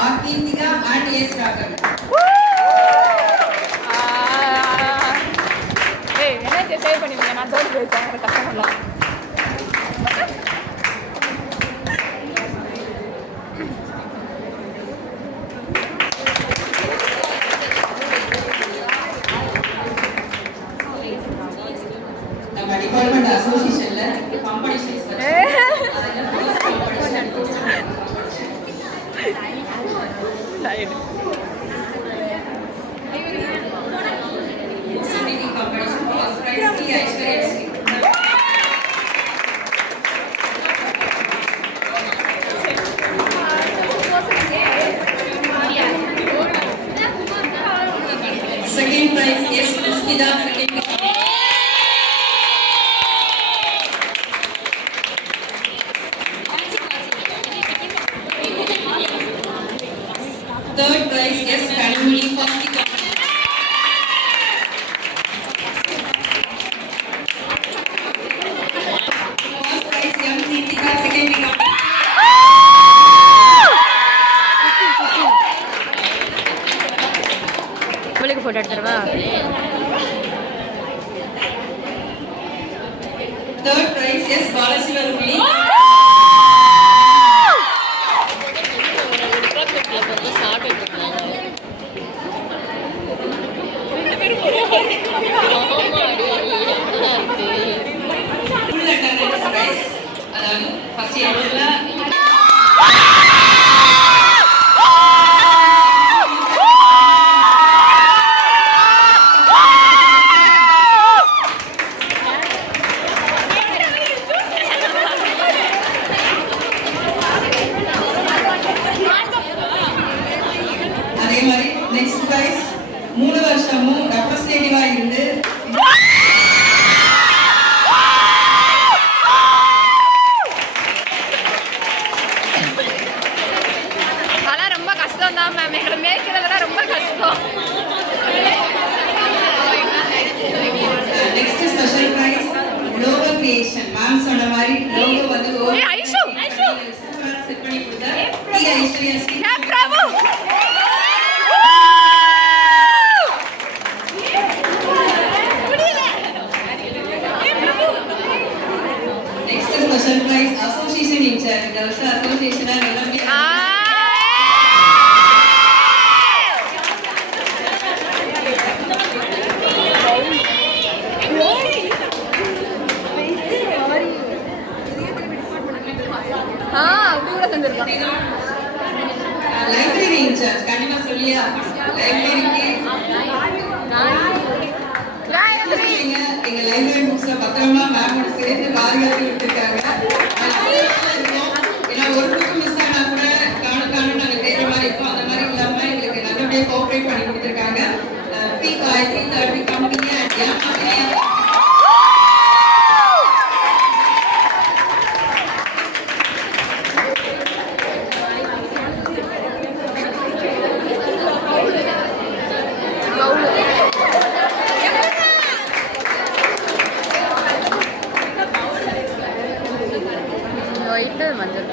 Keerthika and S. Raghav. Hey, என்ன save பண்ணிங்க? நான் தோத்து போயிட்டேன். எனக்கு கஷ்டம் இல்ல. நம்ம டிபார்ட்மெண்ட் அசோசியேஷன்ல competitions like singing competition was prize Sri Aishwarya Sri. Second prize S. Pushpita, second. Third prize S. Kanimuli, first competition. First prize M. Keerthika, second competition. உங்களுக்கு photo எடுத்துறவா? Third prize S. Balasiva Rukmini. Full attendance prize. அதாவது first yearல அதே மாதிரி next prize 3 வருஷமும் ரெப்ரசன்டேட்டிவா இருந்து அதெல்லாம் ரொம்ப கஷ்டம் தான் மேம். எங்களை மேய்க்கிறதெல்லாம் ரொம்ப கஷ்டம். Next special prize logo creation. Ma'am சொன்ன மாதிரி லோகோ வந்து ஏய் ஐஷு செட் பண்ணி கொடுத்தா டி Aishwarya Sri. A Prabhu next special prize association incharge. இந்த வருஷம் அசோசியேஷனா நிலம்பியா அப்படி கூட செஞ்சிருக்கான். Library incharge. கண்டிப்பா சொல்லியா லைப்ரரிக்கு எங்க லைப்ரரி புக்ஸ பத்திரமா மேமோட சேர்த்து பாதுகாத்து விட்டுருக்காங்க. ஏன்னா ஒரு புக் மிஸ் ஆனா கூட காணு நாங்க தேடுற மாதிரி இருக்கும். அந்த மாதிரி இல்லாம எங்களுக்கு நல்லபடியா கோஆபரேட் பண்ணி கொடுத்துருக்காங்க. பி காயத்ரி, தர்வி கம்பெனி அண்ட் ஒயிட் மஞ்சள்.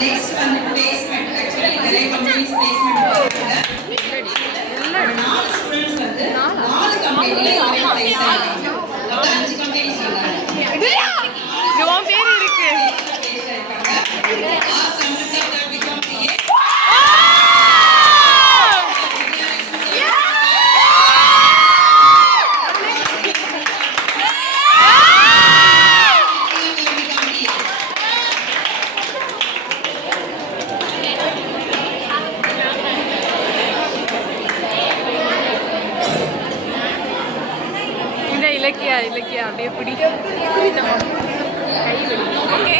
நெக்ஸ்ட் வந்து பிளேஸ்மென்ட். ஆக்சுவலி நிறைய கம்பெனிஸ் பிளேஸ்மென்ட் போறாங்க. 4 ஸ்டூடண்ட்ஸ் வந்து 4 கம்பெனில பிளேஸ் ஆயிட்டாங்க. மொத்தம் 5 கம்பெனிஸ் வந்தாங்க. இது உன் பேர் இருக்கு. பிளேஸ் ஆயிட்டாங்க. ஆர் சம்ருதா தர்வி கம்பெனி இலக்கியா அப்படியே பிடி கை வலி. ஓகே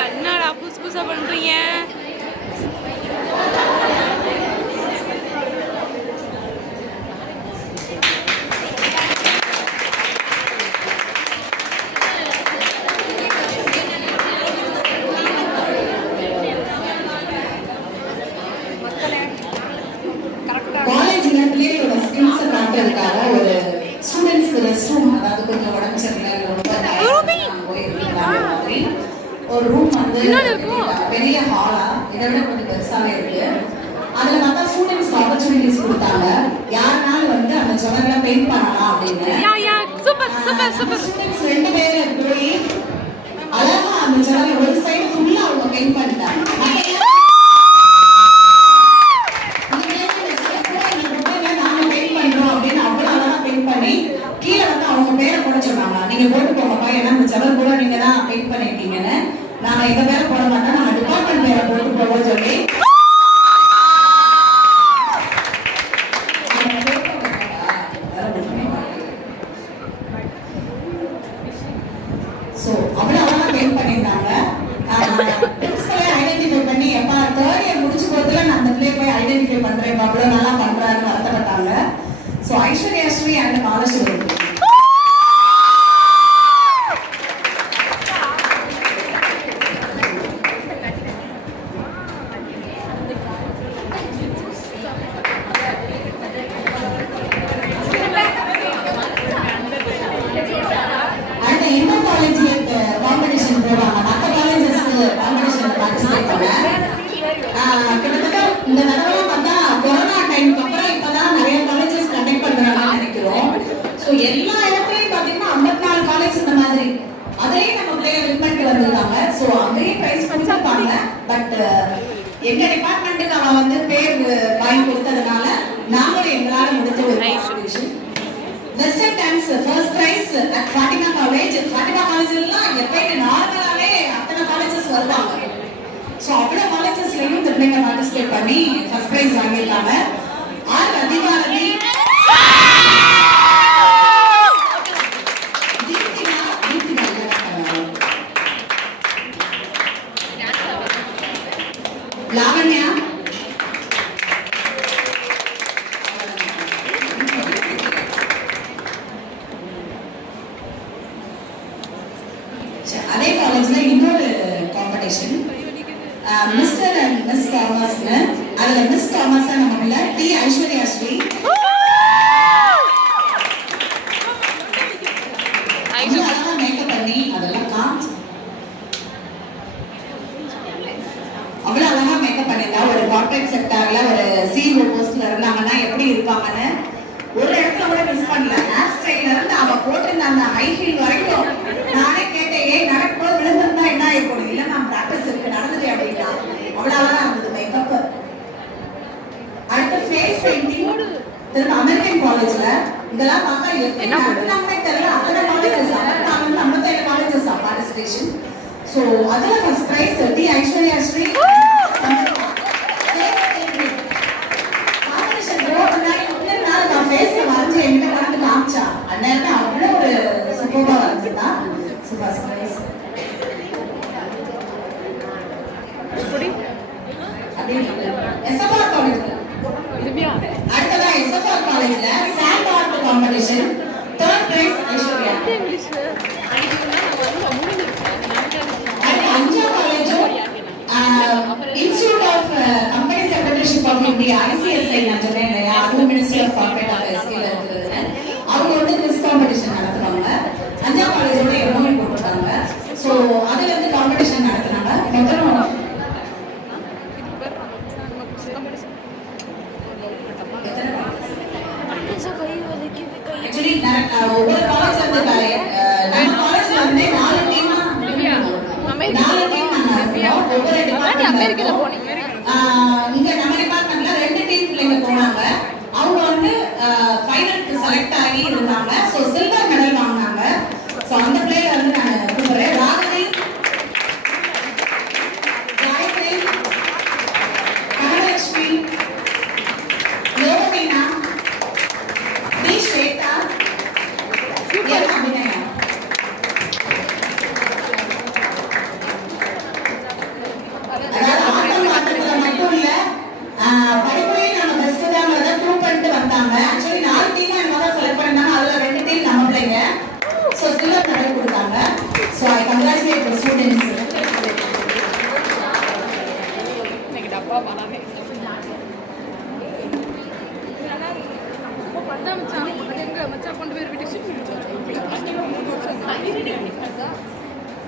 என்னடா புதுசு புதுசா பண்றீங்க? ஹாலா இதை விட கொஞ்சம் பெருசாவே இருக்கு. அதுல பார்த்தா ஸ்டூடெண்ட்ஸ்க்கு ஆப்பர்ச்சுனிட்டிஸ் கொடுத்தாங்க. யாருனாலும் வந்து அந்த சுவர்களை பெயிண்ட் பண்ணலாம் அப்படின்னு. ஸ்டூடெண்ட்ஸ் 2 பேர் போய் அழகா அந்த சுவர்ல ஒரு சைடு ஃபுல்லா அவங்க பெயிண்ட் பண்ணிட்டாங்க. கீழே வந்து அவங்க பேரை போட சொன்னாங்க. நீங்க போட்டு போங்கப்பா, ஏன்னா இந்த செவல் கூட நீங்க தான் பெயிண்ட் பண்ணிருக்கீங்கன்னு. நாங்க எங்க பேரை போட மாட்டோம், நாங்க டிபார்ட்மெண்ட் பேரை போட்டு போவோம் சொல்லி சோ அவ்வளவு அழகா பெயிண்ட் பண்ணியிருந்தாங்க. ஐடென்டிஃபை பண்ணி எப்பா 3rd இயர் முடிச்சு போறதுல நான் அந்த பிள்ளை போய் ஐடென்டிஃபை பண்றேன், அவ்வளவு நல்லா பண்றாருன்னு வருத்தப்பட்டாங்க. சோ ஐஸ்வர்யா ஸ்ரீ அண்ட் மாலஸ்வரி இந்த தடவை பார்த்தா கொரோனா டைமுக்கு அப்புறம் இப்பதான் நிறைய காலேஜஸ் கண்டக்ட் பண்றாங்கன்னு நினைக்கிறோம். ஸோ எல்லா இடத்துலயும் பாத்தீங்கன்னா 54 காலேஜ் இந்த மாதிரி அதையும் நம்ம பிள்ளைங்க வின் பண்ணிட்டு வந்திருக்காங்க. ஸோ அங்கேயும் பிரைஸ் கொடுத்துருப்பாங்க. பட் எங்க டிபார்ட்மெண்ட்டுக்கு அவன் வந்து பேர் வாங்கி கொடுத்ததுனால நாங்களும் எங்களால முடிஞ்ச ஒரு competition western dance first prize at Fatima college. Fatima காலேஜ்லாம் எப்பயுமே நார்மலாவே அத்தனை காலேஜஸ் வருவாங்க. ஸோ அவ்வளோ காலேஜஸ்லையும் இந்த பிள்ளைங்க பார்ட்டிசிபேட் பண்ணி ஃபர்ஸ்ட் ப்ரைஸ் வாங்கியிருக்காங்க. ஆர் அதிகாரதி லாவண்யா அதே காலேஜ்ல இன்னொரு காம்படிஷன் மிஸ்டர் அண்ட் மிஸ் தாமஸ்னு. அதுல மிஸ் தாமஸ் நம்ம இல்ல டி ஐஸ்வர்யா ஸ்ரீ அழகா மேக்கப் பண்ணி அதெல்லாம் அவ்வளவு அழகா மேக்கப் பண்ணிருந்தா. ஒரு கார்பரேட் செக்டார்ல ஒரு சிஓ போஸ்ட்ல இருந்தாங்கன்னா எப்படி இருப்பாங்கன்னு ஒரு இடத்துல கூட மிஸ் பண்ணல. ஹேர் ஸ்டைல்ல இருந்து அவ போட்டிருந்த அந்த ஹை ஹீல் வரைக்கும் நானே கேட்டேன், ஏன் நடக்கும்போது விழுந்திருந்தா என்ன ஆயிருக்கும்? இல்ல நான் பிராக்டிஸ் இருக்கு நடந்தது அப்படின்னா அவ்வளவு அழகா இருந்தது மேக்கப். அடுத்த ஃபேஸ் பெயிண்டிங் திரும்ப அமெரிக்கன் காலேஜ்ல இதெல்லாம் பார்த்தா எப்படி நடந்தாங்கன்னே தெரியல. அத்தனை காலேஜஸ் அமெரிக்காவில் 57 காலேஜஸ் பார்ட்டிசிபேஷன். ஸோ அதுல first prize D Aishwarya Shri. Competition நான் ஃபேஸ்ல வரைஞ்சு என்கிட்ட கலந்து காமிச்சா அந்நேரத்தை அவ்வளோ ஒரு சூப்பரா வரைஞ்சிருந்தா. ஃபர்ஸ்ட் பிரைஸ் எஸ்எஃப்ஆர் காலேஜ்ல அடுத்ததா எஸ்எஃப்ஆர் காலேஜ்ல sand art competition 3rd prize Aishwarya. அஞ்சா college institute of company secretaryship of India ICSI நான் சொன்னேன் இல்லையா, அது மினிஸ்ட்ரி ஆஃப் கார்ப்பரேட் அஃபேர்ஸ் கீழ இருக்குதுன்னு. அவங்க வந்து குவிஸ் காம்படிஷன் நடத்துவாங்க. அஞ்சா காலேஜோட எம்ஓஇ போட்டுட்டாங்க. ஸோ அதுல இருந்து காம்படிஷன் நடத்துனாங்க. மொத்தம் ஒவ்வொரு காலேஜ்ல இருந்து நம்ம காலேஜ்ல வந்து 4 டீம் ஒவ்வொரு டிபார்ட்மெண்ட். இங்க நம்ம டிபார்ட்மெண்ட்ல 2 டீம் பிள்ளைங்க போனாங்க. அவங்க வந்து ஃபைனலுக்கு செலக்ட் ஆகி இருந்தாங்க. ஸோ சில்வர் மெடல் வாங்கினாங்க. ஸோ அந்த பிளேயர் வந்து நான் கூப்பிடுறேன். ராகவி, காயத்ரி, கனலட்சுமி, லோகமீனா, டி ஸ்வேதா, அபிநயா. அதாவது ஆட்டம் ஆட்டத்துல மட்டும் இல்ல படிப்புலையும் நம்ம பெஸ்ட் தாங்கிறத ப்ரூவ் பண்ணிட்டு வந்தாங்க. ஆக்சுவலி 4 டீம் என்னமோ தான் செலக்ட் பண்ணிருந்தாங்க. அதுல 2 டீம் நம்ம பிள்ளைங்க. ஸோ சில்வர் மெடல் கொடுத்தாங்க. So I congratulate the students.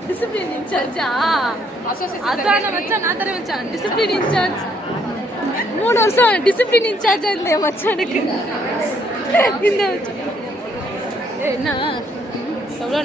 Discipline இன்சார்ஜா அதான மச்சான் நான் தரேன் மச்சான் டிசிப்ளின் இன்சார்ஜ் 3 வருஷம் டிசிப்ளின் இன்சார்ஜா இருந்தேன் மச்சானுக்கு இந்த என்ன எவ்வளோ